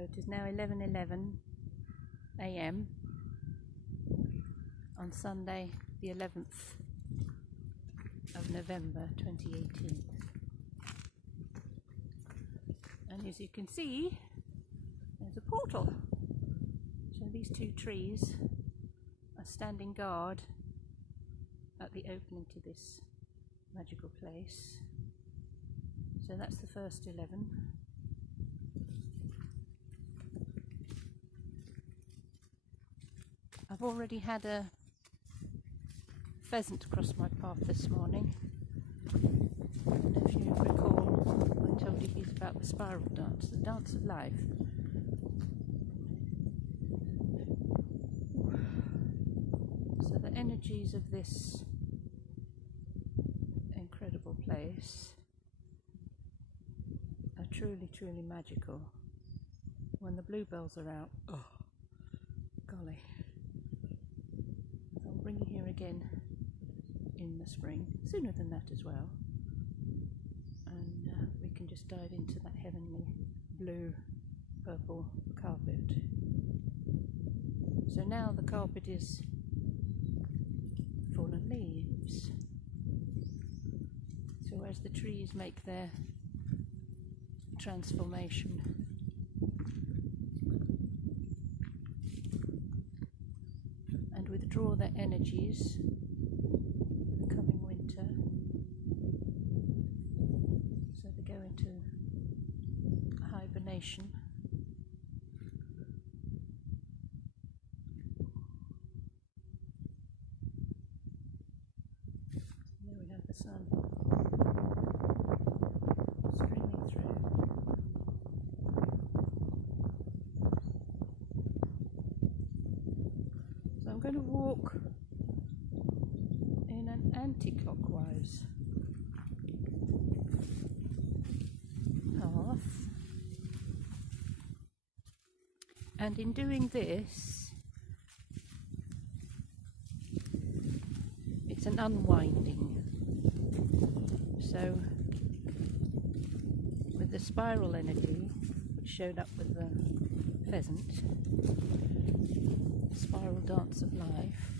it is now 11:11 AM on Sunday the 11th of November 2018, and as you can see there's a portal. So these two trees are standing guard at the opening to this magical place. So that's the first 11. I've already had a pheasant cross my path this morning, and if you recall, I told you he's about the spiral dance, the dance of life. So the energies of this incredible place are truly, truly magical. When the bluebells are out, oh golly, I'll bring you here again in the spring, sooner than that as well, and we can just dive into that heavenly blue purple carpet. So now the carpet is fallen leaves, so as the trees make their transformation, and withdraw their energies for the coming winter, so they go into hibernation. There we have the sun streaming through. So I'm going to walk in an anti-clockwise path, and in doing this it's an unwinding. So with the spiral energy which showed up with the pheasant, the spiral dance of life,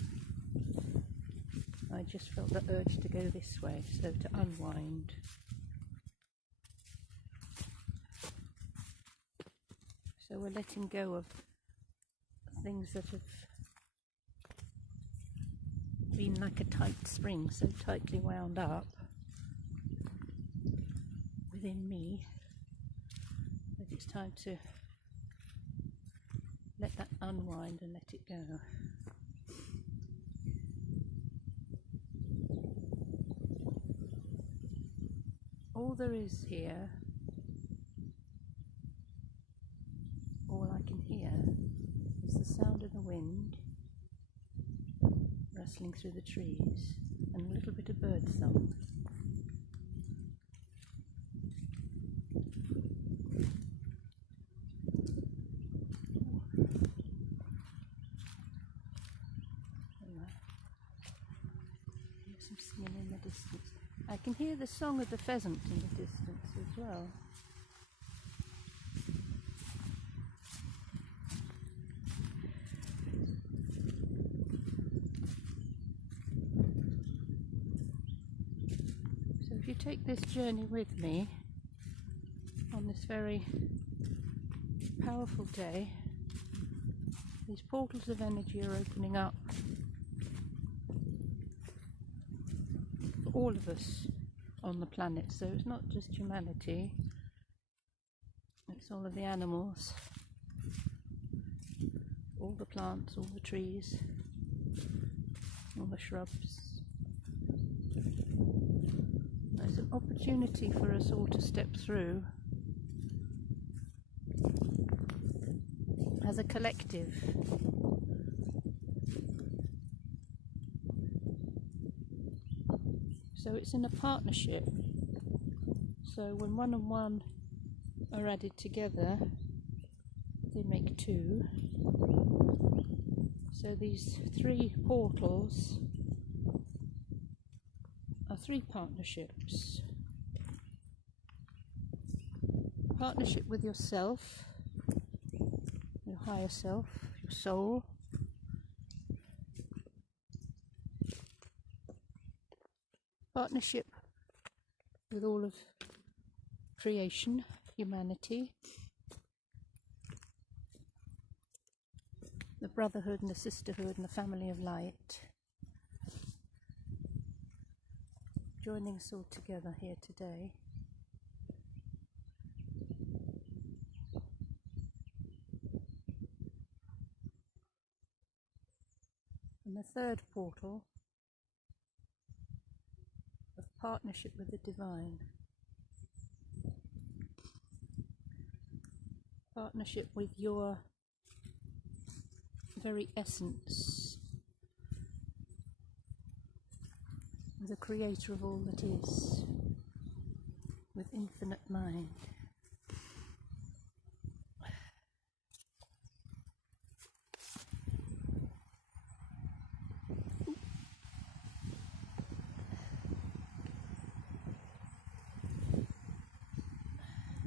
I just felt the urge to go this way, so to unwind. So we're letting go of things that have been like a tight spring, so tightly wound up within me that it's time to let that unwind and let it go. All there is here, all I can hear, is the sound of the wind rustling through the trees and a little bit of bird song. Here's some singing in the distance. I can hear the song of the pheasant in the distance as well. So if you take this journey with me on this very powerful day, these portals of energy are opening up for all of us on the planet. So it's not just humanity, it's all of the animals, all the plants, all the trees, all the shrubs. There's an opportunity for us all to step through as a collective. So it's in a partnership. So when one and one are added together, they make two. So these three portals are three partnerships. Partnership with yourself, higher self, your soul. Partnership with all of creation, humanity. The brotherhood and the sisterhood and the family of light. Joining us all together here today. And the third portal of partnership with the divine. Partnership with your very essence, with the creator of all that is, with infinite mind.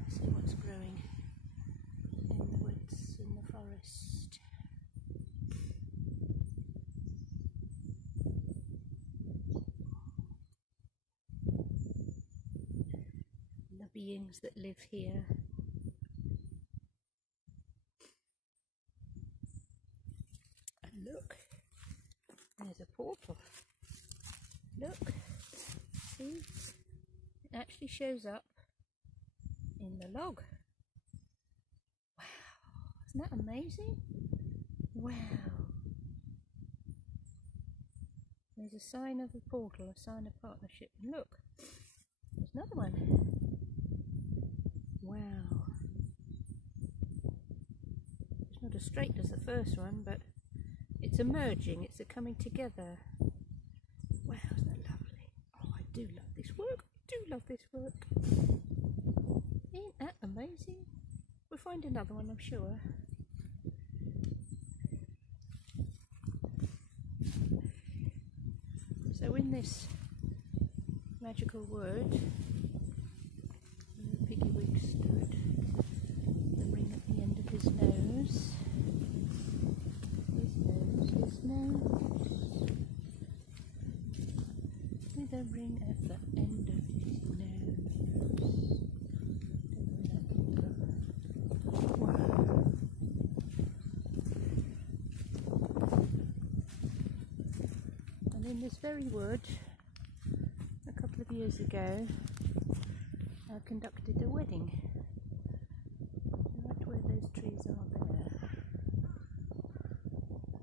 See what's growing in the woods, in the forest. The beings that live here. And look, there's a portal. Look, see, it actually shows up in the log. Wow, isn't that amazing? Wow. There's a sign of the portal, a sign of partnership. And look, there's another one. Wow. It's not as straight as the first one, but it's emerging, it's a coming together. Wow, isn't that lovely? Oh, I do love this work. I do love this work. Ain't that amazing? We'll find another one, I'm sure. So in this magical word, the piggy-wig stood, the ring at the end of his nose, his nose, with a ring at the end of his nose. Wow. And in this very wood, a couple of years ago, I conducted a wedding, right where those trees are there,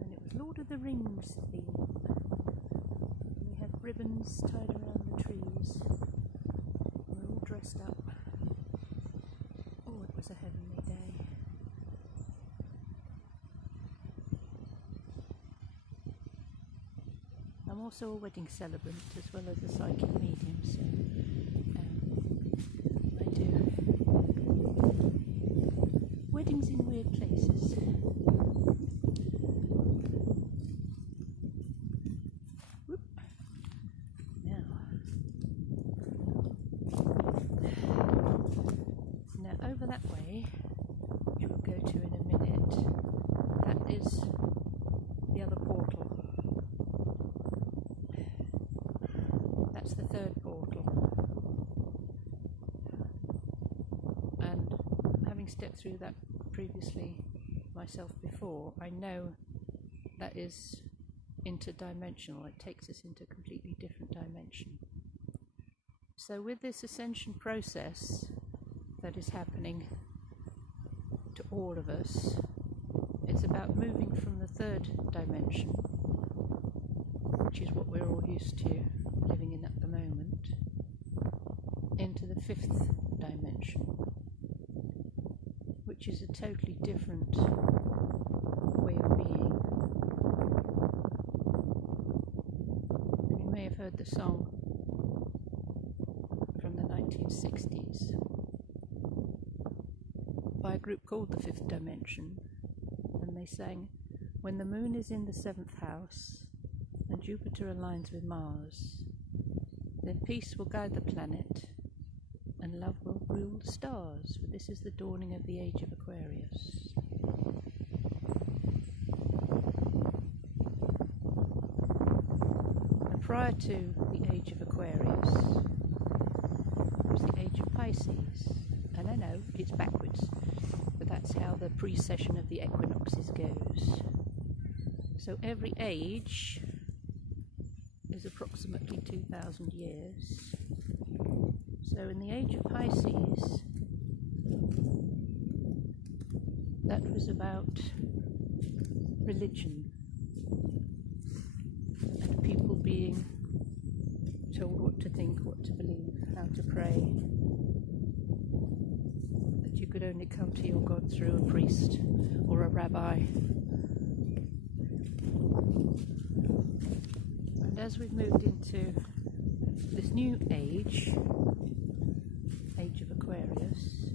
and it was Lord of the Rings theme. We had ribbons tied around the trees, we were all dressed up. Oh, it was a heavenly day. I'm also a wedding celebrant as well as a psychic medium, so I do weddings in weird places. Whoop. Now over that way, which we'll go to in a minute, that is the other portal. That's the third portal. And having stepped through that previously myself before, I know that is interdimensional. It takes us into a completely different dimension. So with this ascension process that is happening to all of us, it's about moving from the third dimension, which is what we're all used to living in at the moment, into the fifth dimension, which is a totally different way of being. And you may have heard the song from the 1960s by a group called the Fifth Dimension, and they sang, "When the moon is in the 7th house and Jupiter aligns with Mars, then peace will guide the planet and love will rule the stars, for this is the dawning of the age of Aquarius." prior to the age of Aquarius was the age of Pisces. And I know it's backwards, but that's how the precession of the equinoxes goes. So every age is approximately 2,000 years. So in the age of Pisces, that was about religion and people being told what to think, what to believe, how to pray, that you could only come to your God through a priest or a rabbi. And as we've moved into this new age, age of Aquarius,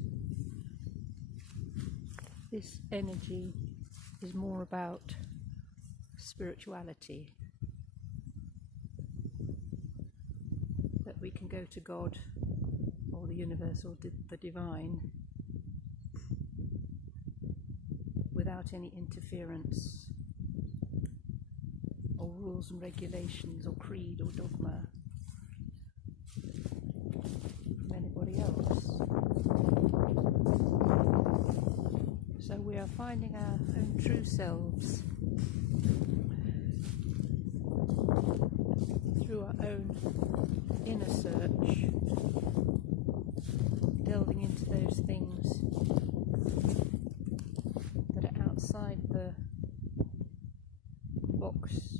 this energy is more about spirituality, that we can go to God or the universe or the divine without any interference or rules and regulations or creed or dogma from anybody else. So we are finding our own true selves through our own inner search, delving into those things that are outside the box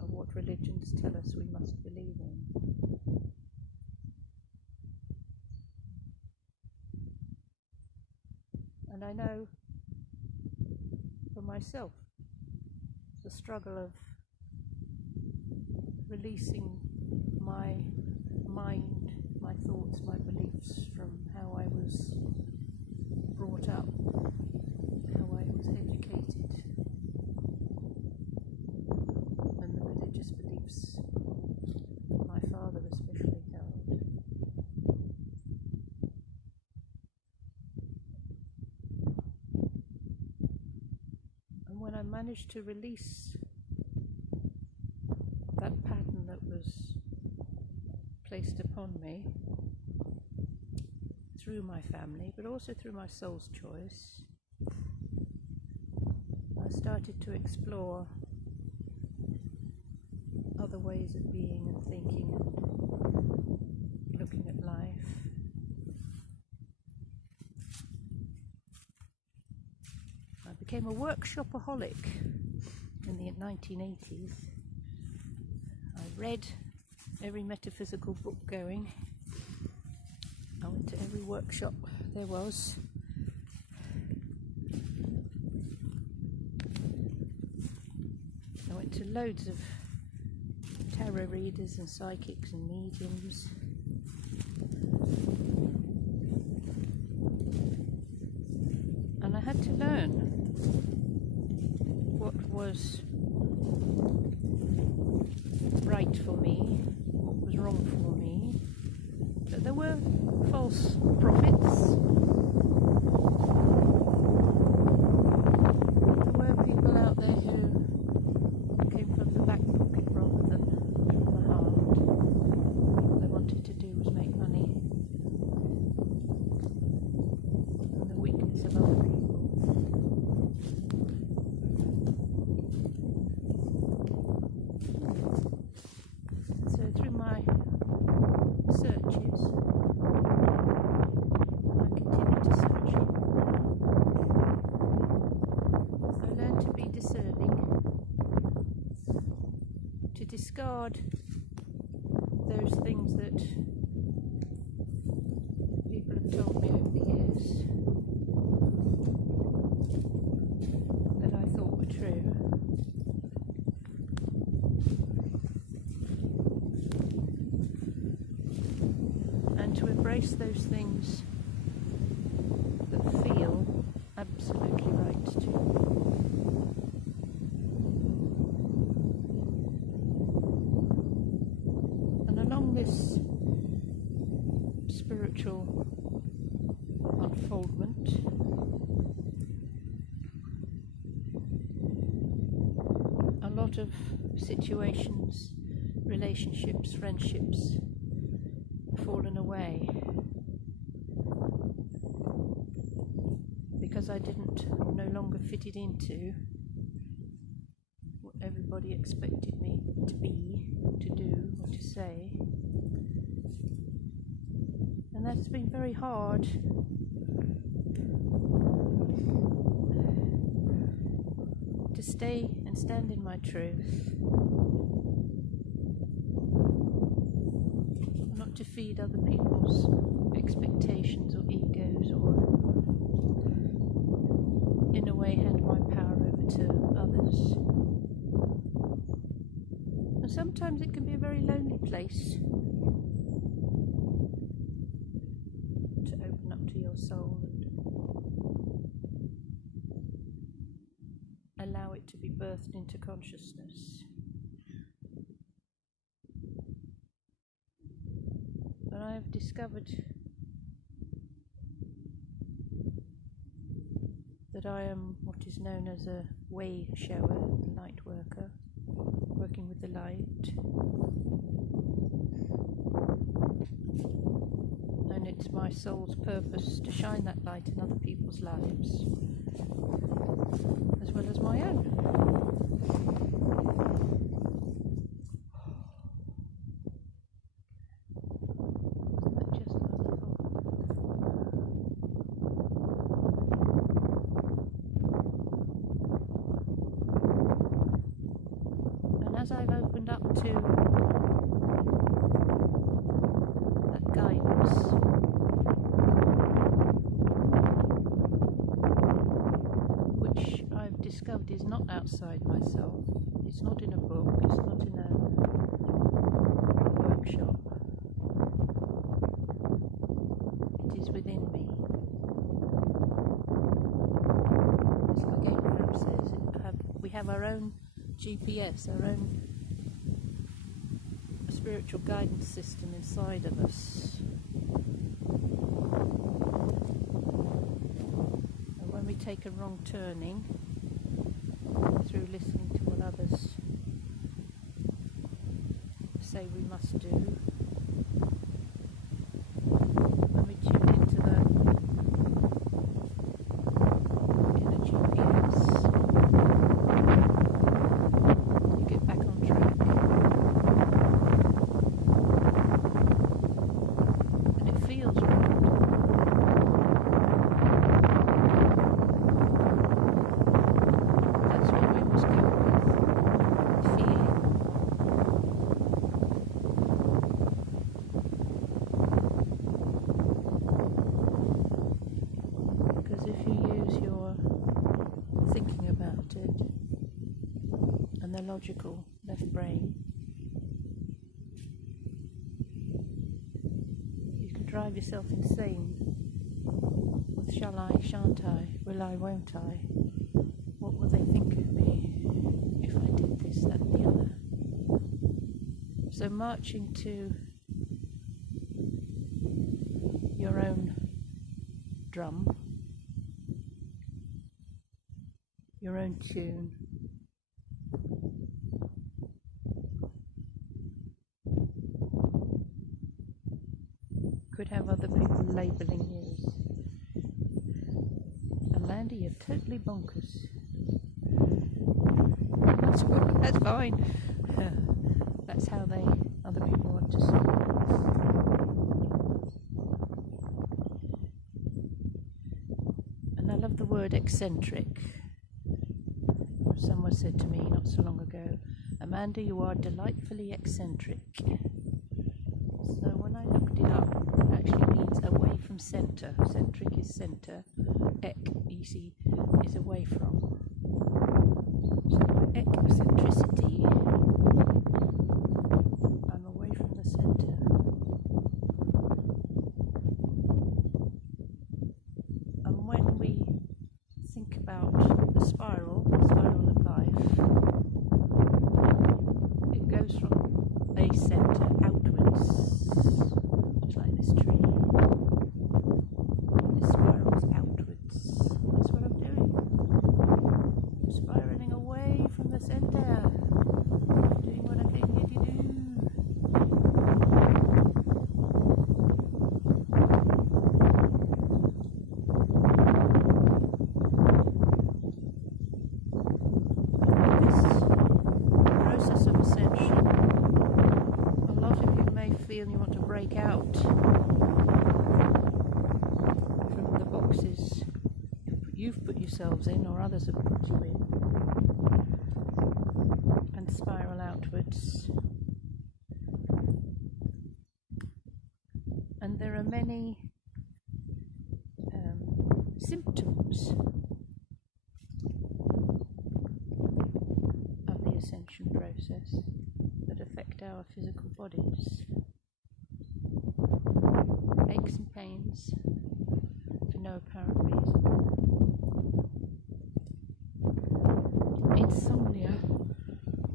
of what religions tell us we must believe in. And I know for myself the struggle of releasing my mind, my thoughts, my beliefs from how I was brought up, how I was educated, and the religious beliefs my father especially held. And when I managed to release that pattern that was placed upon me through my family, but also through my soul's choice, I started to explore other ways of being and thinking and looking at life. I became a workshopaholic in the 1980s. I read every metaphysical book going. I went to every workshop there was. I went to loads of tarot readers and psychics and mediums. And I had to learn what was right for me, what was wrong for me, that there were false prophets, there were people out there who came from the back pocket rather than from the heart. What they wanted to do was make money and the weakness of other people. Searches, and I continued to search. I learned to be discerning, to discard those things that people have told me over the years that I thought were true. To embrace those things that feel absolutely right to me. And along this spiritual unfoldment, a lot of situations, relationships, friendships fallen away because I no longer fitted into what everybody expected me to be, to do, or to say. And that has been very hard. To stay and stand in my truth, not to feed other people's expectations or egos, or in a way hand my power over to others. And sometimes it can be a very lonely place to open up to your soul and allow it to be birthed into consciousness. But I have discovered that I am what is known as a way shower, light worker, working with the light. And it's my soul's purpose to shine that light in other people's lives, as well as my own. As I've opened up to that guidance, which I've discovered is not outside myself, it's not in a book, it's not in a workshop, it is within me. It's like Abraham says, we have our own GPS, our own spiritual guidance system inside of us. And when we take a wrong turning through listening to what others say we must do, when we tune into the inner GPS, logical left brain, you can drive yourself insane with shall I, shan't I, will I, won't I, what will they think of me if I did this, that and the other. So marching to your own drum, your own tune, could have other people labelling you as Amanda, you're totally bonkers. That's fine. That's how other people want to see it. And I love the word eccentric. Someone said to me not so long ago, Amanda, you are delightfully eccentric. So when I looked it up, it actually means away from centre. Centric is centre. Ec, easy, is away from. So my eccentricity, I'm away from the centre. And when we think about the spiral of life, it goes from a centre outwards, just like this tree. It spirals outwards. That's what I'm doing. I'm spiraling away from the centre. feel you want to break out from the boxes you've put yourselves in, or others have put you in, and spiral outwards. And there are many symptoms of the ascension process that affect our physical bodies. Aches and pains for no apparent reason. Insomnia.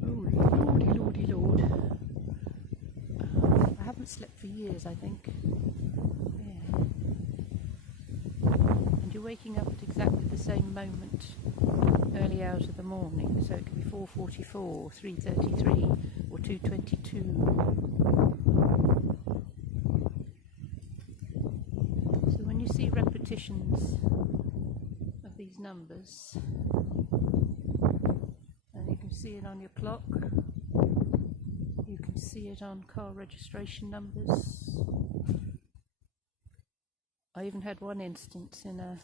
Oh lordy, lordy, lord. I haven't slept for years, I think. Yeah. And you're waking up at exactly the same moment, early hours of the morning, so it could be 4:44, 3:33 or 2:22. So when you see repetitions of these numbers, and you can see it on your clock, you can see it on car registration numbers. I even had one instance in a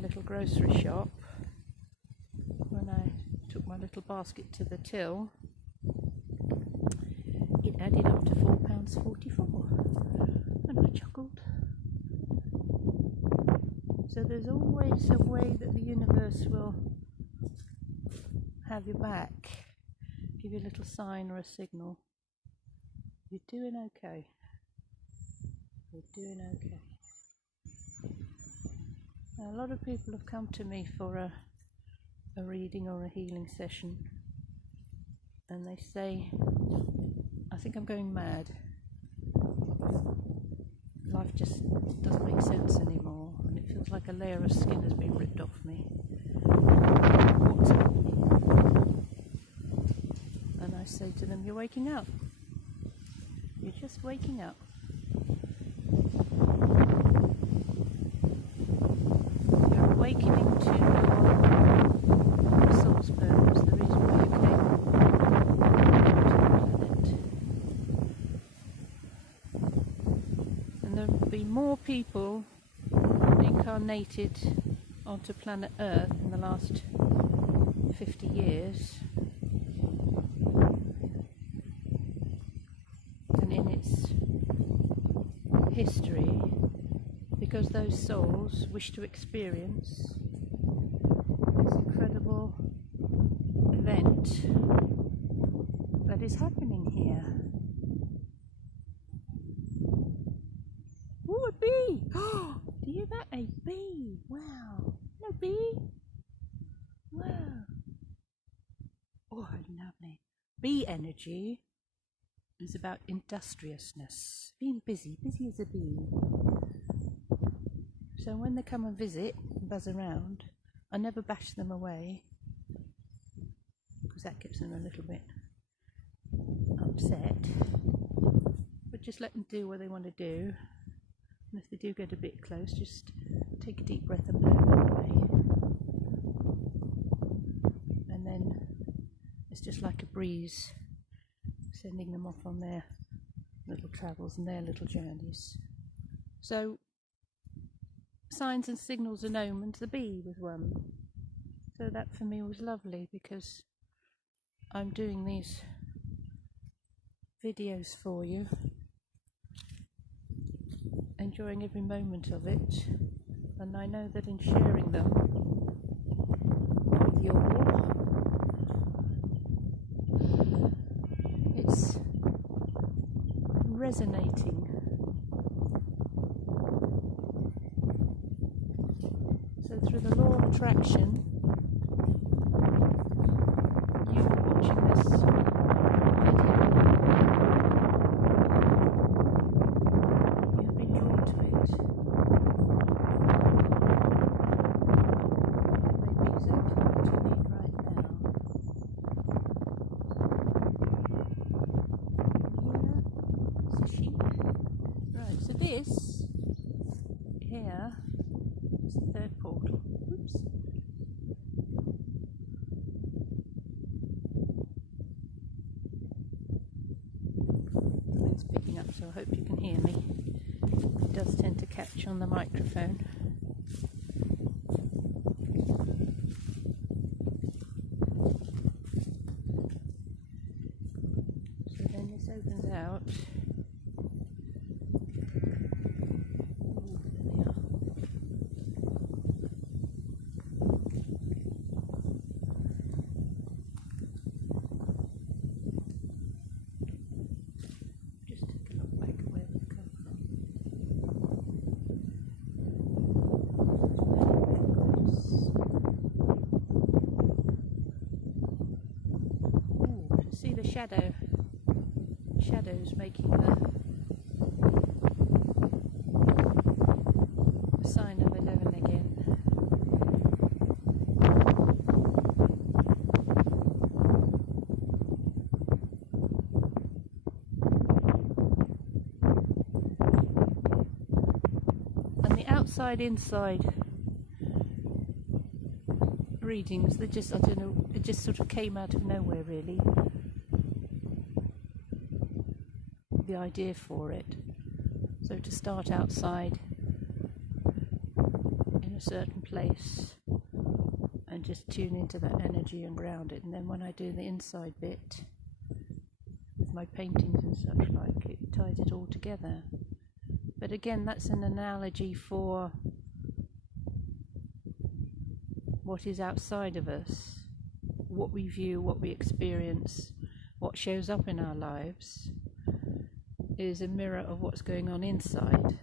little grocery shop when I took my little basket to the till. It added up to £4.44, and I chuckled. So there's always a way that the universe will have your back, give you a little sign or a signal. You're doing okay. You're doing okay. Now, a lot of people have come to me for a reading or a healing session, and they say, I think I'm going mad. Life just doesn't make sense anymore, and it feels like a layer of skin has been ripped off me. What's happening? And I say to them, you're waking up. You're just waking up. You're awakening to your soul's purpose, the reason why you came to the planet. And there will be more people incarnated onto planet Earth in the last 50 years than in its history, because those souls wish to experience this incredible event that is happening here. Ooh, a bee! Oh, do you hear that? A bee! Wow! No bee! Wow! Oh, lovely. Bee energy is about industriousness, being busy as a bee. So when they come and visit and buzz around, I never bash them away, because that gets them a little bit upset, but just let them do what they want to do. And if they do get a bit close, just take a deep breath and blow them away. And then it's just like a breeze, sending them off on their little travels and their little journeys. So, signs and signals and omens, the bee was one. So that for me was lovely, because I'm doing these videos for you, enjoying every moment of it, and I know that in sharing them with you all, it's resonating. So through the law of attraction, you watching this video, you've been drawn to it. It may be exactly what you need right now. Yeah, it's a sheep. Right, so this here is the third portal. Oops. microphone's picking up, so I hope you can hear me. It does tend to catch on the microphone. So then this opens out. Shadows making a sign of 11 again. And the outside-inside readings, they just, I don't know, it just sort of came out of nowhere really. The idea for it. So to start outside in a certain place and just tune into that energy and ground it, and then when I do the inside bit with my paintings and such like, it ties it all together. But again, that's an analogy for what is outside of us, what we view, what we experience, what shows up in our lives is a mirror of what's going on inside.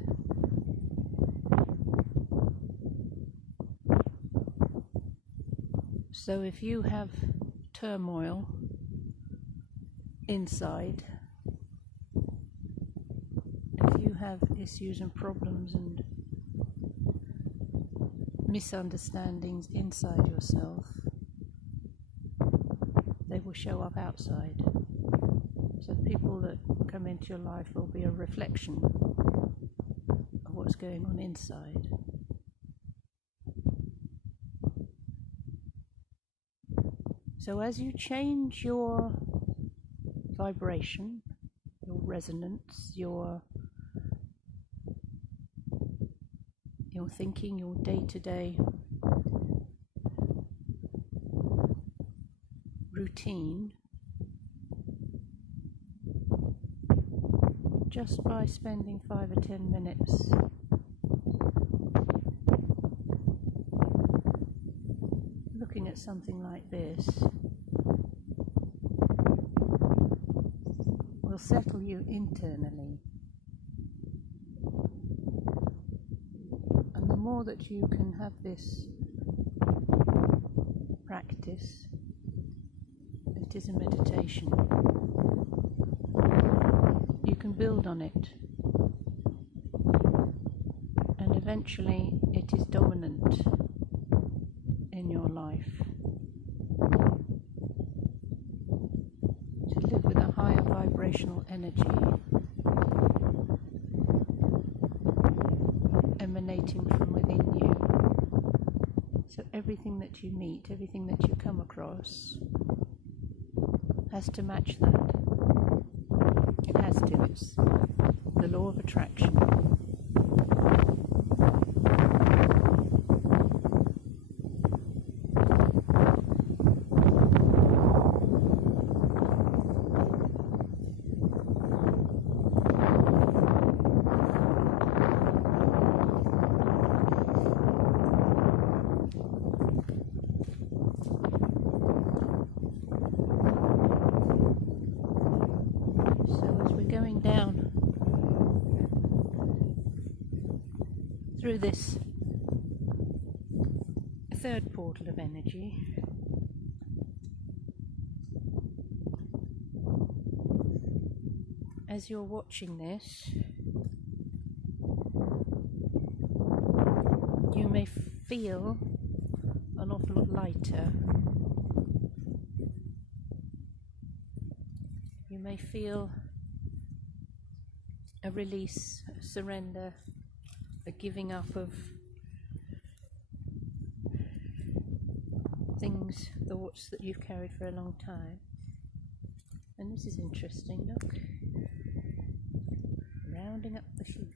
So if you have turmoil inside, if you have issues and problems and misunderstandings inside yourself, they will show up outside. So people that come into your life will be a reflection of what's going on inside. So as you change your vibration, your resonance, your thinking, your day-to-day routine, just by spending 5 or 10 minutes looking at something like this will settle you internally. And the more that you can have this practice, it is a meditation. You can build on it, and eventually it is dominant in your life. To live with a higher vibrational energy emanating from within you. So everything that you meet, everything that you come across has to match that. It has to. It's the law of attraction. Through this third portal of energy, as you're watching this, you may feel an awful lot lighter. You may feel a release, a surrender, a giving up of things, thoughts that you've carried for a long time. And this is interesting, look. rounding up the sheep.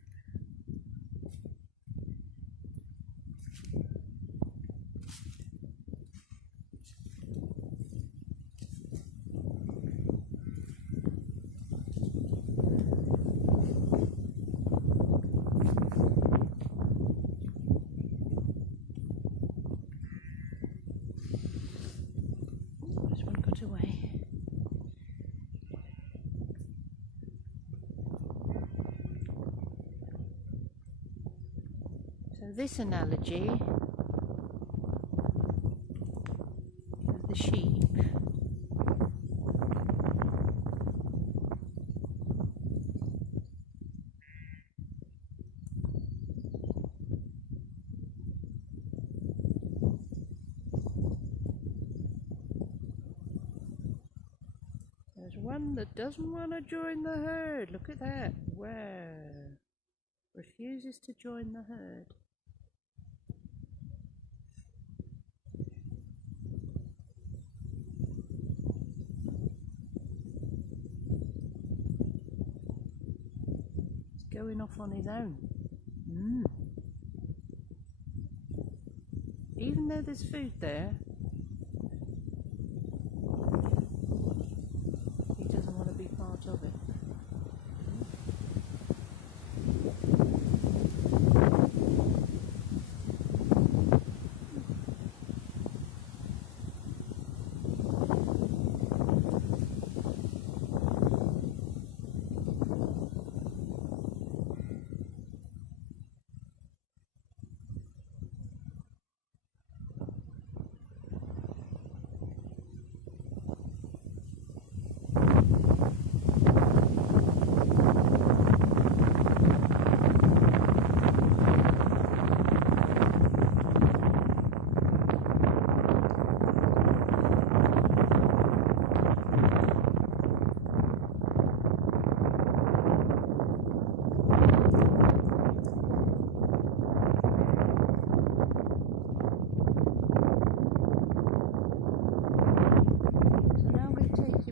This one got away. So this analogy of the sheep there's one that doesn't want to join the herd. Look at that. Wow. Refuses to join the herd. Going off on his own. Even though there's food there, he doesn't want to be part of it.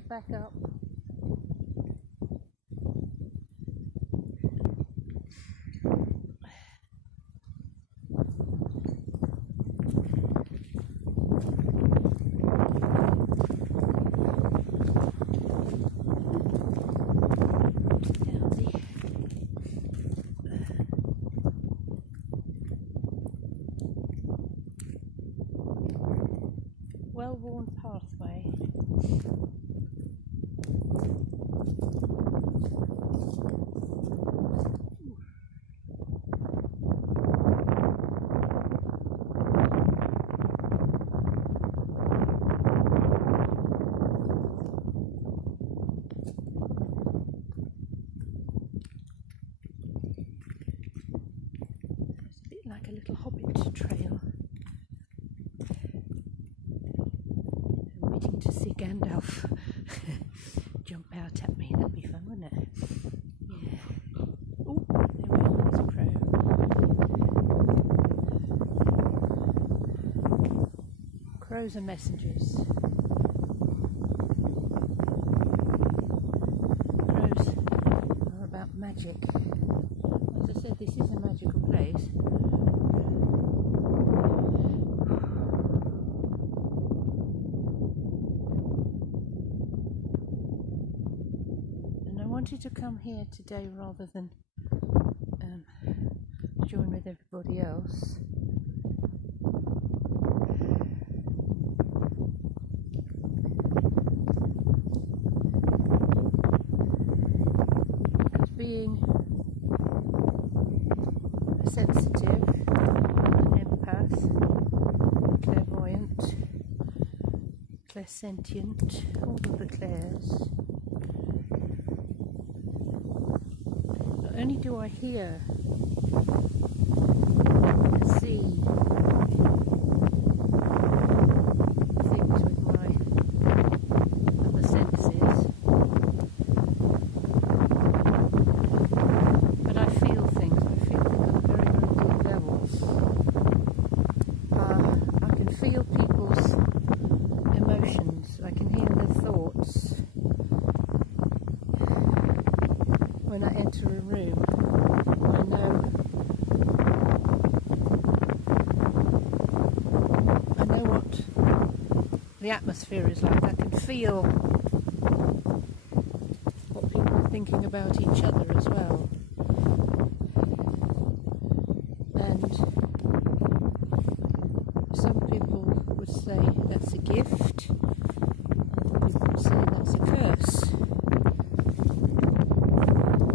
Back up. Well-worn pathway. Like a little hobbit trail. I'm waiting to see Gandalf jump out at me. That'd be fun, wouldn't it? Yeah. Oh, there we are. There's a crow. Crows are messengers. Crows are about magic. As I said, this is a magical place. And I wanted to come here today rather than join with everybody else. Because being sensitive, an empath, clairvoyant, clairsentient, all of the clairs. Not only do I hear, see things with my other senses, but I feel things. I feel them at a very, very deep level. I can feel people's emotions. I can hear their thoughts. When when I enter a room, I know what the atmosphere is like. I can feel what people are thinking about each other as well. And some people would say that's a gift, other people would say that's a curse.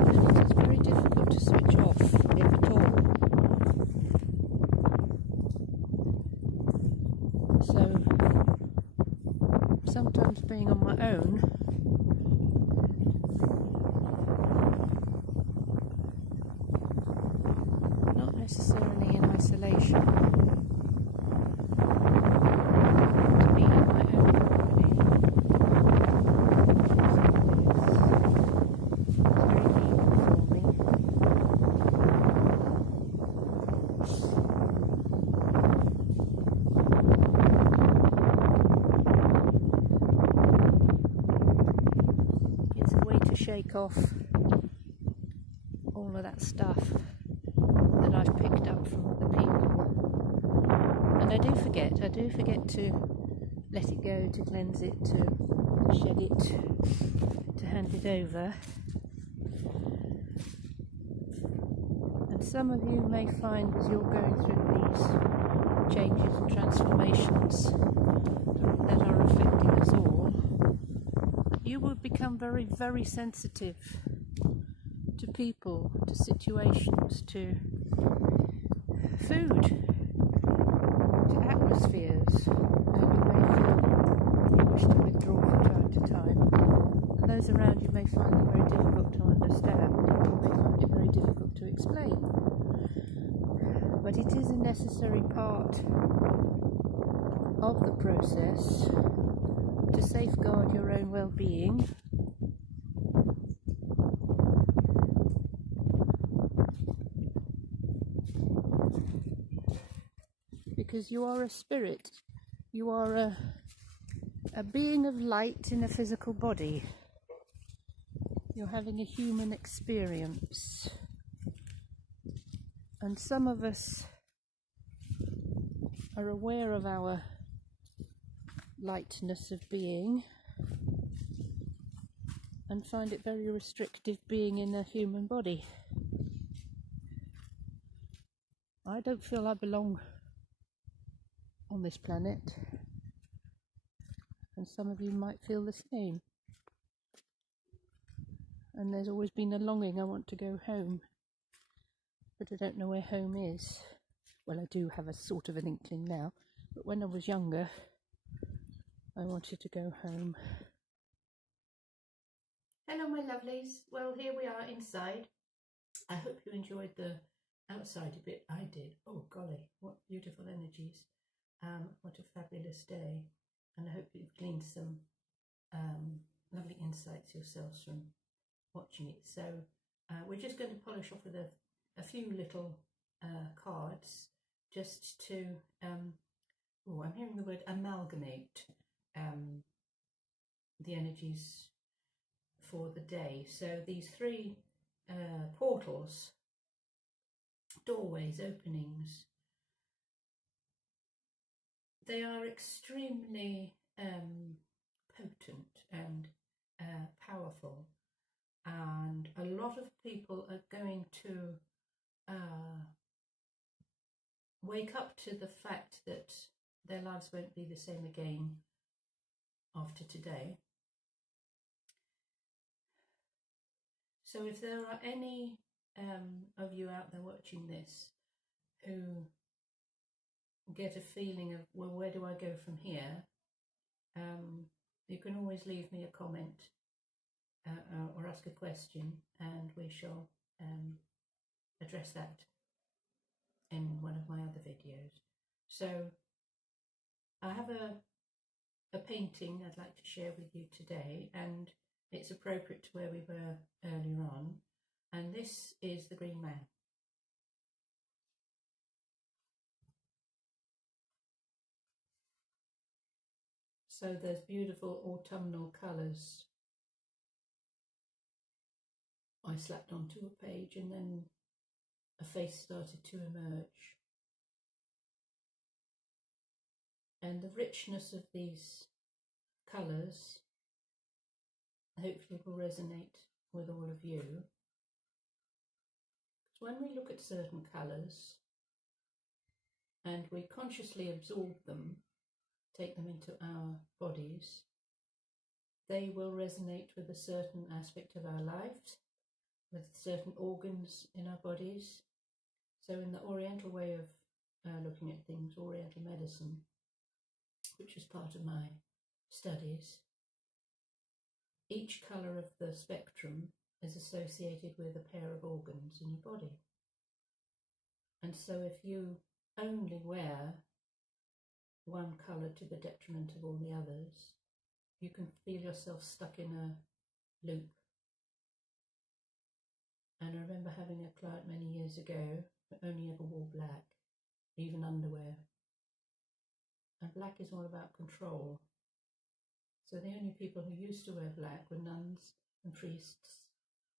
And it is very difficult to switch off, if at all. So sometimes being on my own necessarily in isolation, to be in my own company is very healing for me. It's a way to shake off all of that stuff that I've picked up from other people, and I do forget to let it go, to cleanse it, to shed it, to hand it over. And some of you may find as you're going through these changes and transformations that are affecting us all, that you will become very, very sensitive to people, to situations, to food, to atmospheres, and you may feel you wish to withdraw from time to time, and those around you may find them very difficult to understand, or may find it very difficult to explain. But it is a necessary part of the process to safeguard your own well-being, because you are a spirit, you are a being of light in a physical body. You're having a human experience. And some of us are aware of our lightness of being and find it very restrictive being in a human body. I don't feel I belong on this planet, and some of you might feel the same. And there's always been a longing, I want to go home, but I don't know where home is. Well, I do have a sort of an inkling now, but when I was younger, I wanted to go home. Hello my lovelies, well here we are inside. I hope you enjoyed the outside a bit. I did. Oh golly, what beautiful energies. What a fabulous day, and I hope you've gleaned some lovely insights yourselves from watching it. So we're just going to polish off with a few little cards just to, oh I'm hearing the word amalgamate the energies for the day. So these three portals, doorways, openings, they are extremely potent and powerful, and a lot of people are going to wake up to the fact that their lives won't be the same again after today. So if there are any of you out there watching this who get a feeling of, well, where do I go from here? You can always leave me a comment or ask a question, and we shall address that in one of my other videos. So I have a painting I'd like to share with you today, and it's appropriate to where we were earlier on, and this is the Green Man. So there's beautiful autumnal colours I slapped onto a page, and then a face started to emerge. And the richness of these colours hopefully will resonate with all of you. When we look at certain colours and we consciously absorb them, take them into our bodies, they will resonate with a certain aspect of our lives, with certain organs in our bodies. So in the Oriental way of looking at things, Oriental medicine, which is part of my studies, each colour of the spectrum is associated with a pair of organs in your body. And so if you only wear one colour to the detriment of all the others, you can feel yourself stuck in a loop. And I remember having a client many years ago who only ever wore black, even underwear. And black is all about control. So the only people who used to wear black were nuns and priests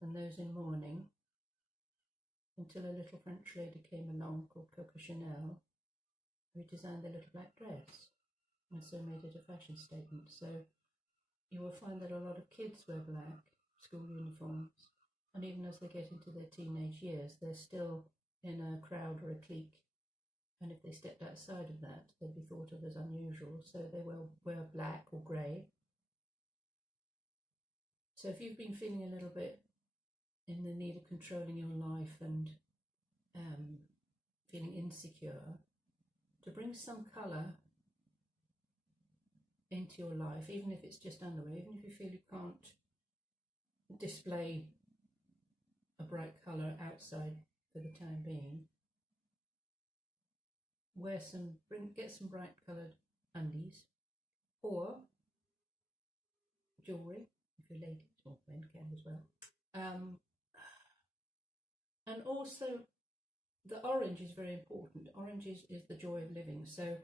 and those in mourning, until a little French lady came along called Coco Chanel, who designed a little black dress and so made it a fashion statement. So you will find that a lot of kids wear black, school uniforms, and even as they get into their teenage years, they're still in a crowd or a clique, and if they stepped outside of that, they'd be thought of as unusual, so they will wear black or grey. So if you've been feeling a little bit in the need of controlling your life and feeling insecure, to bring some colour into your life, even if it's just underwear, even if you feel you can't display a bright colour outside for the time being, get some bright coloured undies or jewellery, if you're ladies, or men can as well. And also the orange is very important. Orange is the joy of living, so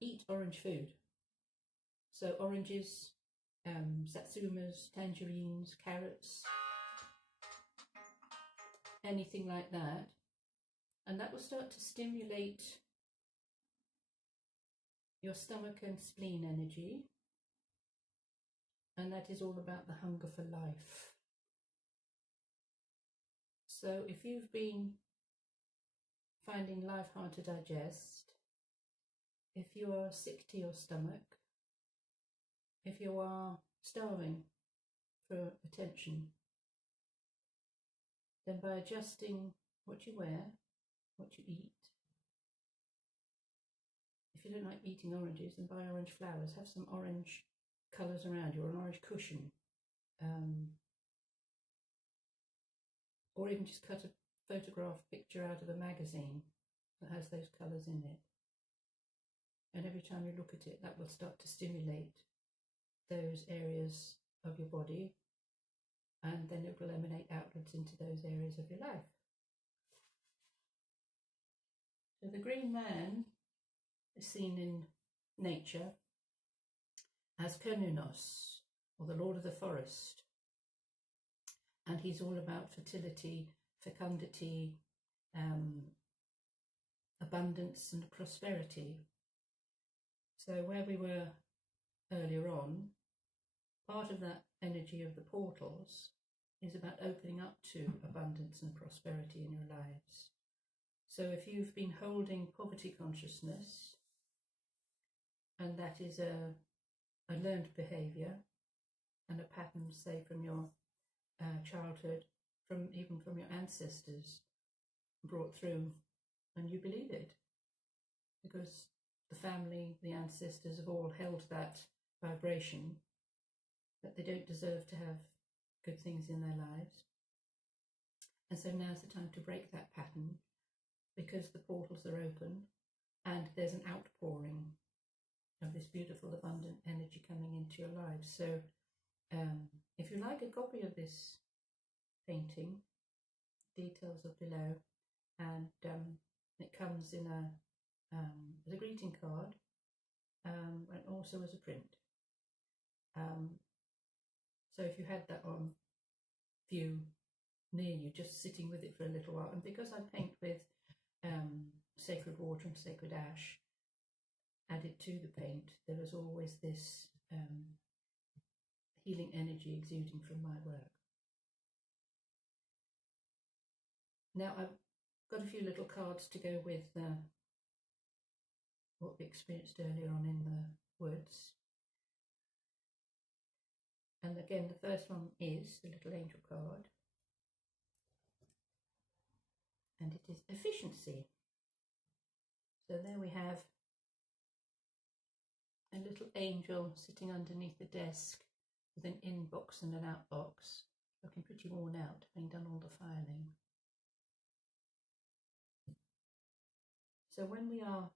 eat orange food. So oranges, satsumas, tangerines, carrots, anything like that, and that will start to stimulate your stomach and spleen energy, and that is all about the hunger for life. So if you've been finding life hard to digest, if you are sick to your stomach, if you are starving for attention, then by adjusting what you wear, what you eat, if you don't like eating oranges, then buy orange flowers, have some orange colours around you, or an orange cushion, or even just cut a photograph picture out of a magazine that has those colours in it. And every time you look at it, that will start to stimulate those areas of your body, and then it will emanate outwards into those areas of your life. So the green man is seen in nature as Cernunnos, or the Lord of the Forest, and he's all about fertility, fecundity, abundance and prosperity. So where we were earlier on, part of that energy of the portals is about opening up to abundance and prosperity in your lives. So if you've been holding poverty consciousness, and that is a learned behaviour and a pattern, say, from your childhood, even from your ancestors, brought through, and you believe it, because the family, the ancestors have all held that vibration, that they don't deserve to have good things in their lives. And so now's the time to break that pattern, because the portals are open and there's an outpouring of this beautiful abundant energy coming into your lives. So if you like a copy of this painting, details are below, and it comes in as a greeting card, and also as a print. So if you had that on view near you, just sitting with it for a little while. And because I paint with sacred water and sacred ash added to the paint, there is always this healing energy exuding from my work. Now I've got a few little cards to go with what we experienced earlier on in the woods. And again, the first one is the little angel card. And it is efficiency. So there we have a little angel sitting underneath the desk with an inbox and an outbox, looking pretty worn out, having done all the filing. So when we are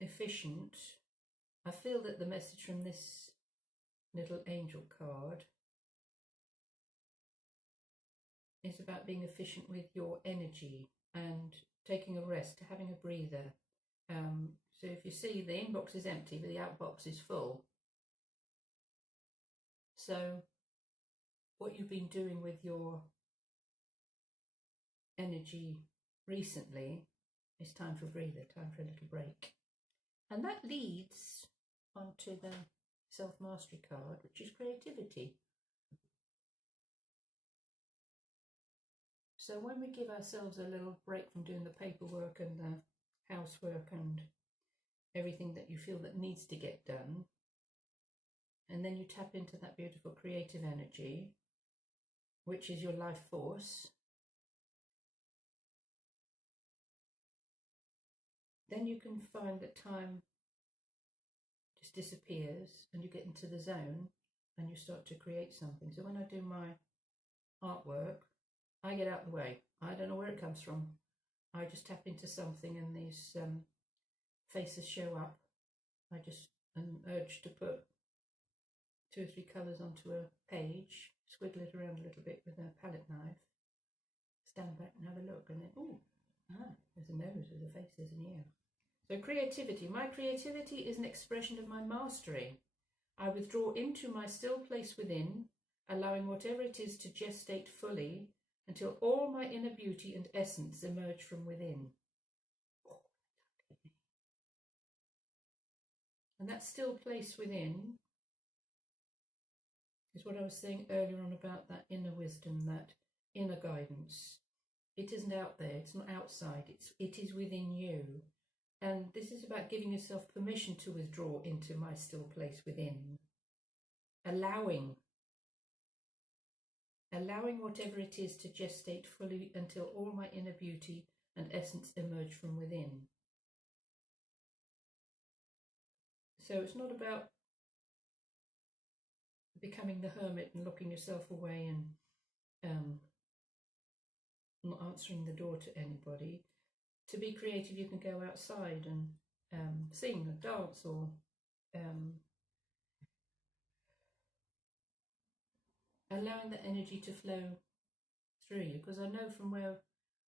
efficient, I feel that the message from this little angel card is about being efficient with your energy and taking a rest, having a breather. So if you see, the inbox is empty, but the outbox is full. So what you've been doing with your energy recently is time for a breather, time for a little break. And that leads onto the self-mastery card, which is creativity. So when we give ourselves a little break from doing the paperwork and the housework and everything that you feel that needs to get done, and then you tap into that beautiful creative energy, which is your life force, then you can find that time just disappears and you get into the zone and you start to create something. So when I do my artwork, I get out of the way. I don't know where it comes from. I just tap into something and these faces show up. I just am urged to put 2 or 3 colours onto a page, squiggle it around a little bit with a palette knife, stand back and have a look, and then, there's a nose, there's a face, there's an ear. So creativity. My creativity is an expression of my mastery. I withdraw into my still place within, allowing whatever it is to gestate fully until all my inner beauty and essence emerge from within. And that still place within is what I was saying earlier on about that inner wisdom, that inner guidance. It isn't out there, it's not outside, it is within you. And this is about giving yourself permission to withdraw into my still place within. Allowing whatever it is to gestate fully until all my inner beauty and essence emerge from within. So it's not about becoming the hermit and locking yourself away and not answering the door to anybody. To be creative, you can go outside and sing or dance or allowing the energy to flow through you. Because I know from where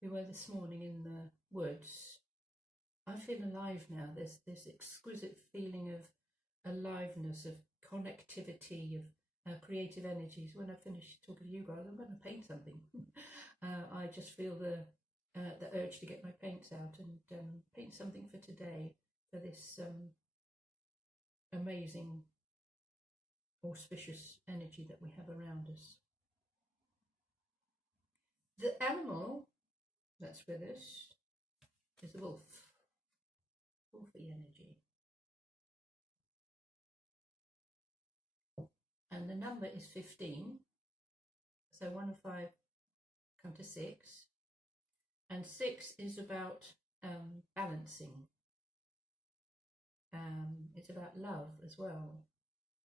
we were this morning in the woods, I feel alive now. There's this exquisite feeling of aliveness, of connectivity, of creative energies. When I finish talking to you guys, I'm going to paint something. I just feel the urge to get my paints out and paint something for today, for this amazing, auspicious energy that we have around us. The animal that's with us is the wolf. Wolfy energy. And the number is 15. So 1 and 5 come to 6. And 6 is about balancing. It's about love as well,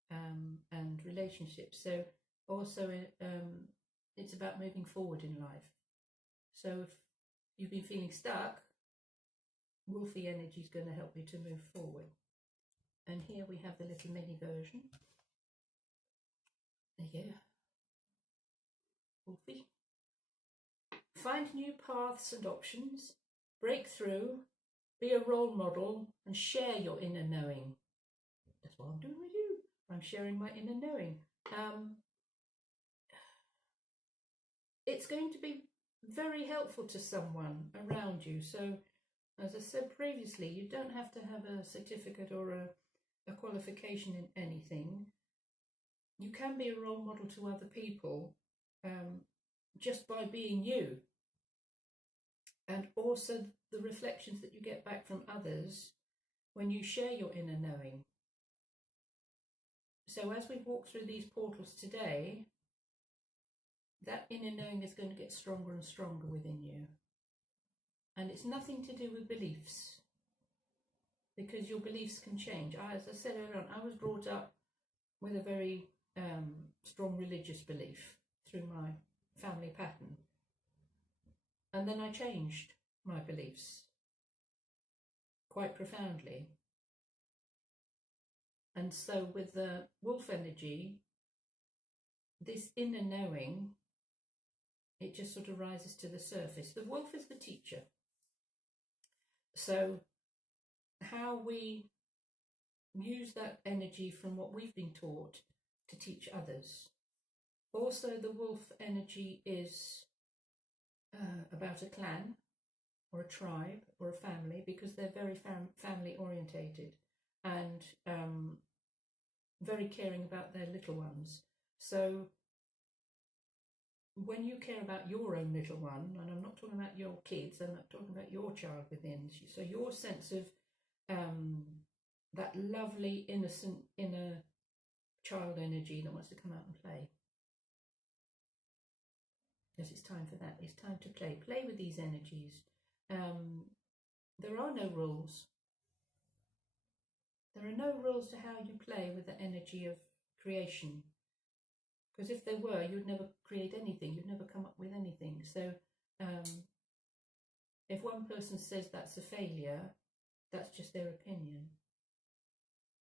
and relationships. So also it's about moving forward in life. So if you've been feeling stuck, wolfy energy is going to help you to move forward. And here we have the little mini version. Yeah. Wolfy. Find new paths and options, break through, be a role model, and share your inner knowing. That's what I'm doing with you. I'm sharing my inner knowing. it's going to be very helpful to someone around you. So, as I said previously, you don't have to have a certificate or a qualification in anything. You can be a role model to other people just by being you. And also the reflections that you get back from others when you share your inner knowing. So as we walk through these portals today, that inner knowing is going to get stronger and stronger within you. And it's nothing to do with beliefs, because your beliefs can change. As I said earlier on, I was brought up with a very strong religious belief through my family pattern. And then I changed my beliefs quite profoundly. And so with the wolf energy, this inner knowing, it just sort of rises to the surface. The wolf is the teacher. So how we use that energy from what we've been taught to teach others. Also, the wolf energy is about a clan or a tribe or a family, because they're very family orientated and very caring about their little ones. So when you care about your own little one, and I'm not talking about your kids, I'm not talking about your child within, so your sense of that lovely, innocent, inner child energy that wants to come out and play. Yes, it's time for that. It's time to play. Play with these energies. There are no rules. There are no rules to how you play with the energy of creation. Because if there were, you'd never create anything. You'd never come up with anything. So if one person says that's a failure, that's just their opinion.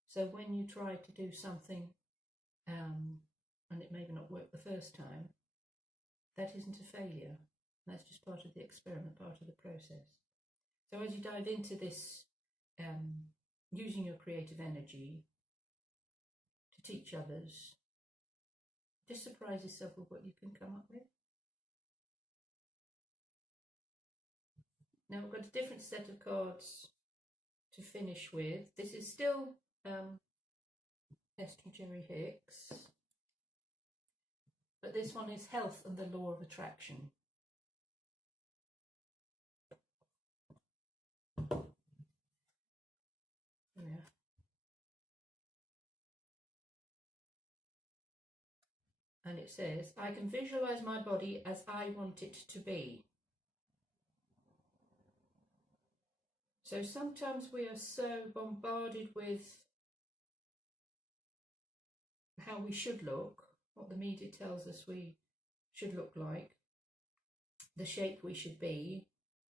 So when you try to do something and it maybe not work the first time, that isn't a failure. That's just part of the experiment, part of the process. So as you dive into this, using your creative energy to teach others, just surprise yourself with what you can come up with. Now we've got a different set of cards to finish with. This is still Esther Jerry Hicks, but this one is Health and the Law of Attraction. Yeah. And it says, I can visualize my body as I want it to be. So sometimes we are so bombarded with how we should look, what the media tells us we should look like, the shape we should be,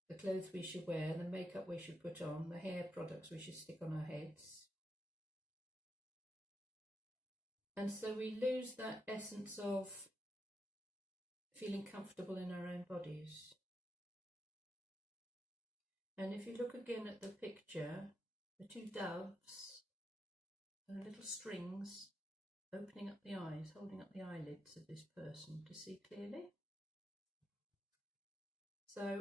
the clothes we should wear, the makeup we should put on, the hair products we should stick on our heads. And so we lose that essence of feeling comfortable in our own bodies. And if you look again at the picture, the two doves, there are little strings opening up the eyes, holding up the eyelids of this person to see clearly. So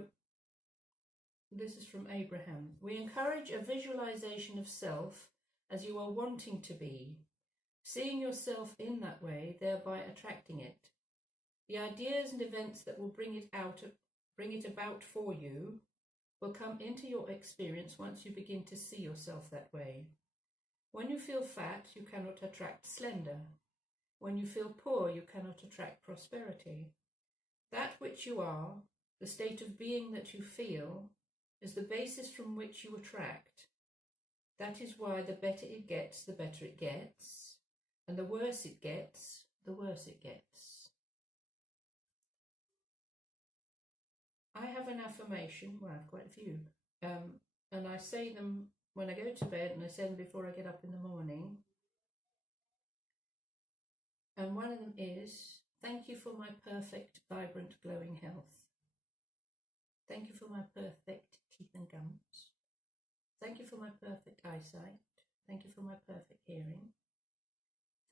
this is from Abraham. We encourage a visualization of self as you are wanting to be, seeing yourself in that way, thereby attracting it. The ideas and events that will bring it about for you will come into your experience once you begin to see yourself that way. When you feel fat, you cannot attract slender. When you feel poor, you cannot attract prosperity. That which you are, the state of being that you feel, is the basis from which you attract. That is why the better it gets, the better it gets, and the worse it gets, the worse it gets. I have an affirmation, well, I have quite a few, and I say them when I go to bed, and I say them before I get up in the morning. And one of them is, thank you for my perfect, vibrant, glowing health. Thank you for my perfect teeth and gums. Thank you for my perfect eyesight. Thank you for my perfect hearing.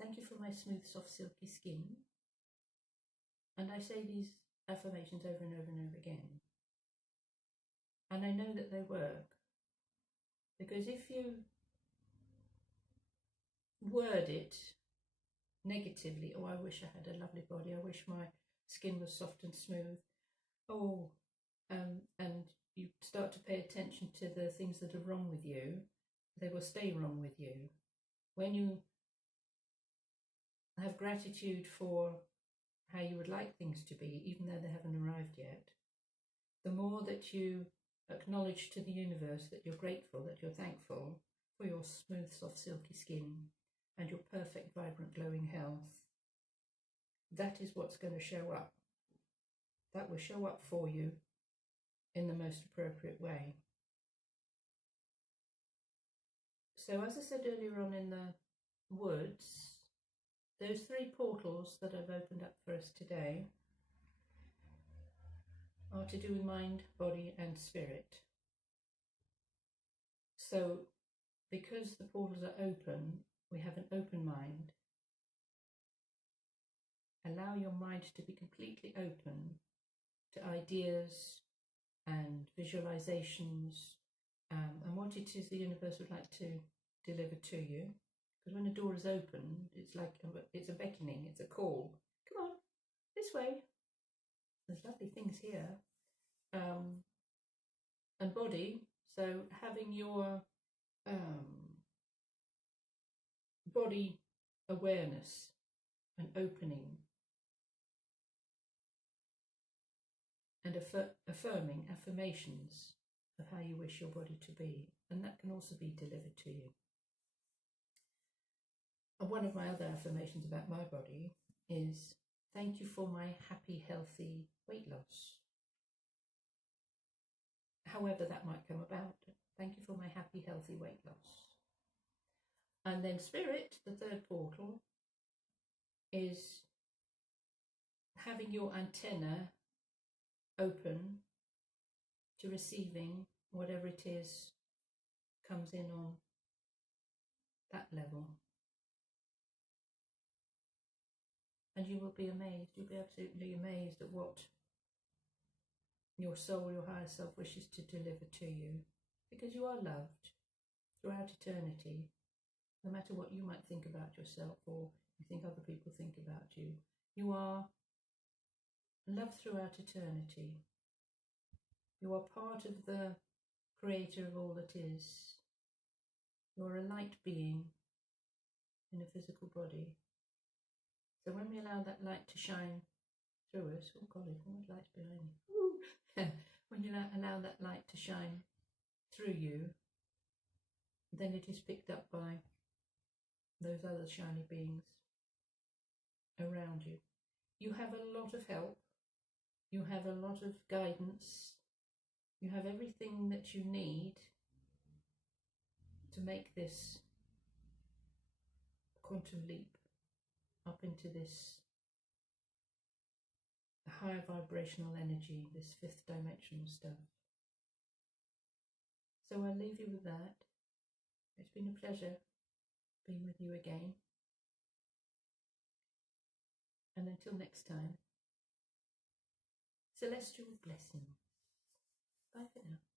Thank you for my smooth, soft, silky skin. And I say these affirmations over and over and over again. And I know that they work, because if you word it negatively, oh, I wish I had a lovely body, I wish my skin was soft and smooth, oh, and you start to pay attention to the things that are wrong with you, they will stay wrong with you. When you have gratitude for how you would like things to be, even though they haven't arrived yet, the more that you acknowledge to the universe that you're grateful, that you're thankful for your smooth, soft, silky skin and your perfect, vibrant, glowing health, that is what's going to show up. That will show up for you in the most appropriate way. So as I said earlier on in the woods, those 3 portals that I've opened up for us today are to do with mind, body and spirit. So because the portals are open, we have an open mind. Allow your mind to be completely open to ideas and visualizations, and what it is the universe would like to deliver to you. Because when a door is open, it's like it's a beckoning, it's a call. Come on, this way. There's lovely things here. And body, so having your body awareness and opening and affirming affirmations of how you wish your body to be, and that can also be delivered to you. And one of my other affirmations about my body is, thank you for my happy, healthy weight loss. However that might come about, thank you for my happy, healthy weight loss. And then spirit, the 3rd portal, is having your antenna open to receiving whatever it is comes in on that level. And you will be amazed, you'll be absolutely amazed at what your soul, your higher self wishes to deliver to you, because you are loved throughout eternity. No matter what you might think about yourself or you think other people think about you, you are loved throughout eternity. You are part of the creator of all that is. You are a light being in a physical body. So when we allow that light to shine through us, oh golly, what light's behind me? When you allow that light to shine through you, then it is picked up by those other shiny beings around you. You have a lot of help. You have a lot of guidance. You have everything that you need to make this quantum leap up into this higher vibrational energy, this 5th dimensional stuff. So I'll leave you with that. It's been a pleasure being with you again. And until next time, celestial blessings. Bye for now.